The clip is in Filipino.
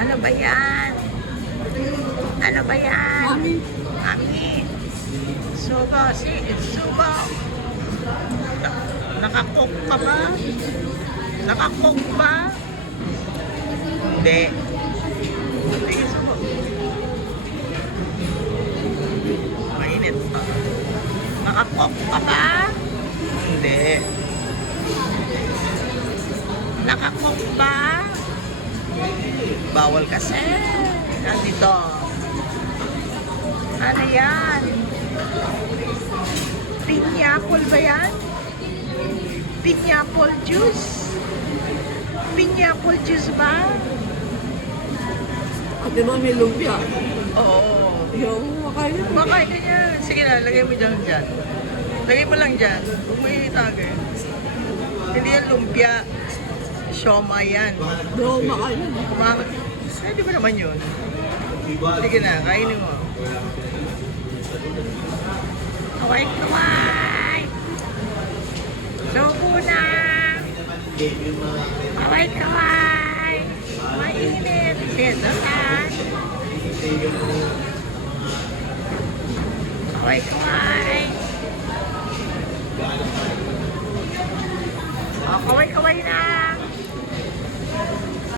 Ano ba yan? Ano ba yan? Mami. Mami. Subo. Subo. Nakakook pa ba? Nakakook ba? Hindi. Sige, subo. Mainit pa. Nakakook pa ba? Hindi. Nakakook ba? Bawal kasi. Nandito. Ano yan? Pineapple ba yan? Pineapple juice? Pineapple juice ba? At diba may lumpia? Oo. Yung makain. Makain ka yan. Sige na, lagay mo dyan. Lagay mo lang dyan. Huwag mo itagay. Hindi yan lumpia. Siomay yan. No, makain. Kumakain. Eh, di ba naman yun? Sige na, kainin mo. Kaway-kaway! Subo na! Kaway-kaway! Mainit! Sinasan! Kaway-kaway! Oh, kaway-kaway na!